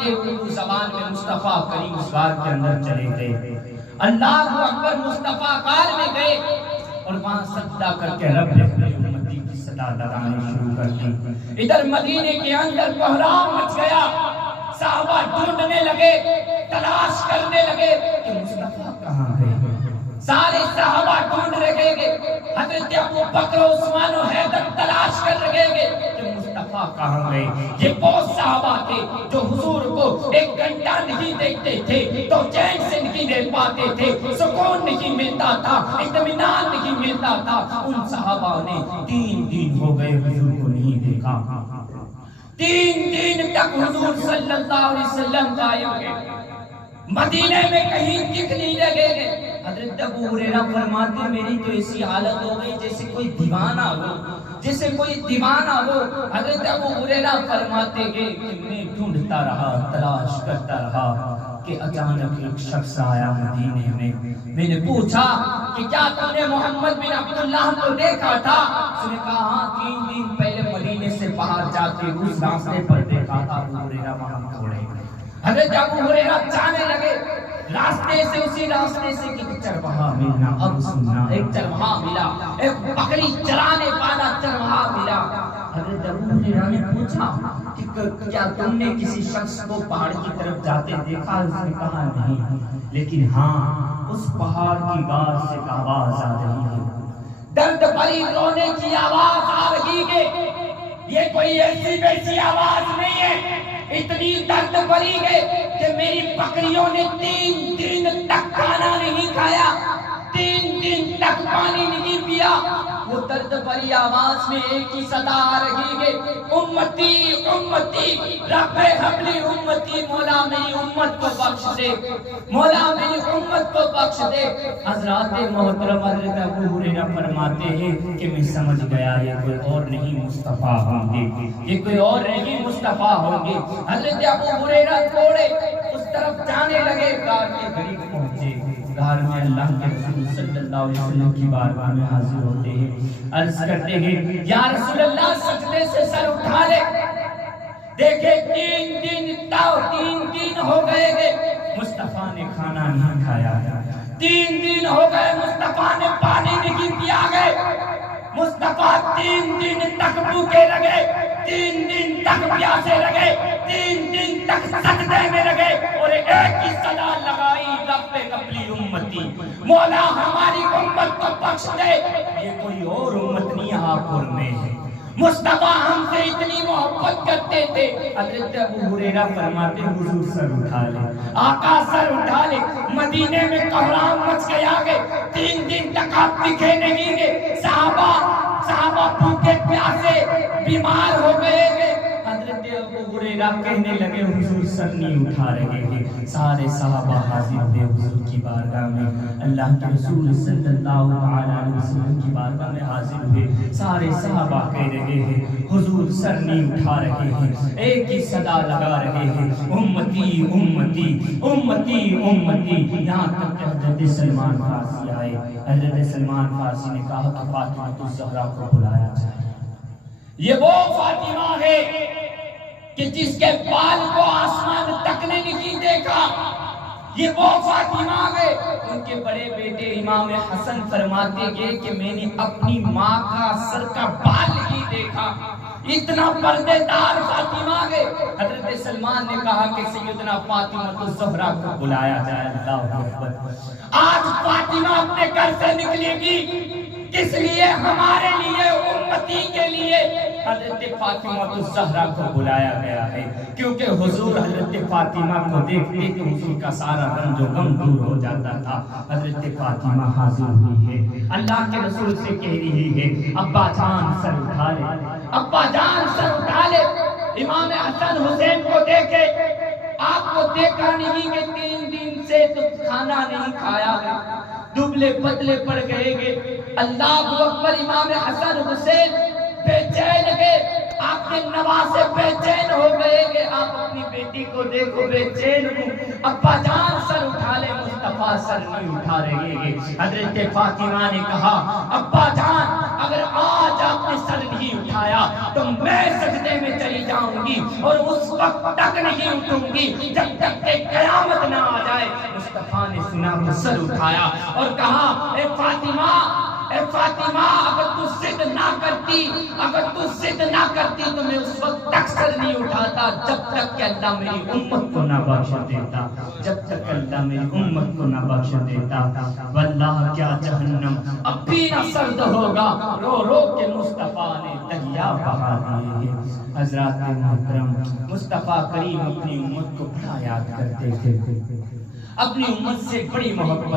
پڑھتے اردو زبان میں مصطفیٰ کریم اس غار کے اندر چلے گئے. اللہ اکبر. مصطفیٰ غار میں گئے اور وہاں سجدہ کر کے رب نے اپنی امتی کی صدا لگانی شروع کر دی. ادھر مدینے کے اندر بحران مچ گیا. صحابہ ڈھونڈنے لگے, تلاش کرنے لگے کہ مصطفیٰ کہاں گئے. سارے صحابہ ڈھونڈ رہے گے. حضرت ابو بکر عثمان و حیدر تلاش کر رہے گے کہ مصطفیٰ کہاں گئے. یہ بہت صحابہ تھے جو حضور کو ایک گھنٹہ نہیں دیکھتے تھے تو چین سے نہیں دیکھ پاتے تھے, سکون نہیں ملتا تھا, اطمینان نہیں ملتا تھا. ان صحابہ نے 3 دن ہو گئے حضور کو نہیں دیکھا. 3 دن تک حضور صلی اللہ علیہ وسلم غائب رہے. مدینے میں کہیں دکھ نہیں لگے گے. حضرت ابو ہریرہ فرماتے میری تو ایسی حالت ہو گئی جیسے کوئی دیوانہ ہو, جیسے کوئی دیوانہ ہو. حضرت ابو ہریرہ فرماتے گئے کہ میں ڈھونڈتا رہا, تلاش کرتا رہا کہ اچانک ایک شخص آیا مدینے میں. میں نے پوچھا کہ کیا تم نے محمد بن عبداللہ کو دیکھا تھا؟ اس نے کہا ہاں 3 دن پہلے مدینے سے باہر جاتے اس راستے پر دیکھا تھا. ابو ہریرہ وہاں کھڑے. حضرت ابو ہریرہ جانے لگے راستے سے, اسی راستے سے ایک چرواہا ملنا. اب سننا, ایک چرواہا ملا, ایک بکری چرانے والا چرواہا ملا. حضرت ابو ہریرہ نے پوچھا کہ کیا تم نے کسی شخص کو پہاڑ کی طرف جاتے دیکھا؟ اس نے کہا نہیں, لیکن ہاں اس پہاڑ کی غار سے آواز آ رہی ہے, درد بھری رونے کی آواز آ رہی ہے. یہ کوئی ایسی ویسی آواز نہیں ہے, اتنی درد بھری ہے کہ میری بکریوں نے 3 دن تک کھانا نہیں کھایا, 3 دن تک پانی نہیں پیا. وہ درد بھری آواز میں ایک ہی صدا آ رہی ہے, امتی امتی رب حبلی امتی, مولا میری امت کو بخش دے, مولا میری امت کو بخش دے. حضرات محترم حضرت ابو ہریرہ فرماتے ہیں کہ میں سمجھ گیا یہ کوئی اور نہیں مصطفیٰ ہوں گے, یہ کوئی اور نہیں مصطفیٰ ہوں گے. حضرت ابو ہریرہ دوڑے اس طرف جانے لگے. غار کے قریب پہنچے. غار میں اللہ کے رسول صلی اللہ علیہ وسلم کی بارگاہ میں حاضر ہوتے ہیں, عرض کرتے ہیں یا رسول اللہ سجدے سے سر اٹھا لے. دیکھے 3 دن ہو گئے گے مصطفیٰ نے کھانا نہیں کھایا, 3 دن ہو گئے مصطفیٰ نے پانی نہیں پیا گئے. مصطفیٰ 3 دن تک بھوکے رہے, 3 دن تک پیاسے رہے, 3 دن تک سجدے میں رہے اور ایک ہی صدا لگائی رب قبلی امتی, مولا ہماری امت کو بخش دے. یہ کوئی اور امت نہیں آپ اور میں ہے. مصطفیٰ ہم سے اتنی محبت کرتے تھے. حضرت ابو ہریرہ فرماتے حضور سر اٹھا لے, آقا سر اٹھا لے. مدینے میں کوہرام مچ گیا گے, 3 دن تک آپ دکھے نہیں گے. صحابہ بھوکے پیاسے بیمار ہو گئے گے. حضرت ابو ہریرہ کہنے لگے حضور سر نہیں اٹھا رہے ہیں. سارے صحابہ حاضر ہوئے حضور کی بارگاہ میں. اللہ کے رسول صلی اللہ علیہ وسلم کی بارگاہ میں حاضر ہوئے. سارے صحابہ کہہ رہے ہیں حضور سر نہیں اٹھا رہے ہیں, ایک ہی صدا لگا رہے ہیں امتی امتی امتی امتی. یہاں تک کہ حضرت سلمان فارسی آئے. حضرت سلمان فارسی نے کہا کہ فاطمہ الزہرا کو بلایا جائے. یہ وہ فاطمہ ہے کہ جس کے بال کو آسمان تک نے نہیں دیکھا. یہ وہ فاطمہ ہے. ان کے بڑے بیٹے امام حسن فرماتے گئے کہ میں نے اپنی ماں کا سر کا بال نہیں دیکھا, اتنا پردے دار فاطمہ ہے. حضرت سلمان نے کہا کہ سیدنا فاطمہ الزہرا کو بلایا جائے. اللہ اکبر. آج فاطمہ اپنے گھر سے نکلے گی, کس لیے؟ ہمارے لیے, امتی کے لیے. حضرت فاطمہ الزہرا کو بلایا گیا ہے کیونکہ حضور حضرت فاطمہ کو دیکھتے تو حضور کا سارا رنج و غم دور ہو جاتا تھا. حضرت فاطمہ حاضر ہوئی ہے, اللہ کے رسول سے کہہ رہی ہے ابا جان سر اٹھا لے, ابا جان سر اٹھا لے. امام حسن حسین کو دیکھے, آپ کو دیکھا نہیں کہ 3 دن سے تو کھانا نہیں کھایا ہے, دبلے پتلے پڑ گئے گے. اللہ اکبر. امام حسن حسین بے چین گئے, آپ کے نواسے بے چین ہو گئے کہ آپ اپنی بیٹی کو دیکھو بے چین ہوں. ابا جان سر اٹھا لے, مصطفیٰ دفعہ سر نہیں اٹھا رہے ہیں۔ حضرت فاطمہ نے کہا ابا جان اگر آج آپ نے سر نہیں اٹھایا تو میں سجدے میں چلی جاؤں گی اور اس وقت تک نہیں اٹھوں گی جب تک کہ قیامت نہ آ جائے۔ مصطفیٰ نے سنا تو سر اٹھایا اور کہا اے فاطمہ اگر تو ضد نہ کرتی تو میں اس وقت تک سر نہیں اٹھاتا جب تک کہ اللہ میری امت کو نہ بخش دیتا، واللہ کیا جہنم اب بھی نہ سرد ہوگا، رو رو کے مصطفیٰ نے دریا بہا دیے۔ حضرات محترم، مصطفیٰ کریم اپنی امت کو بڑا یاد کرتے تھے، اپنی امت سے بڑی محبت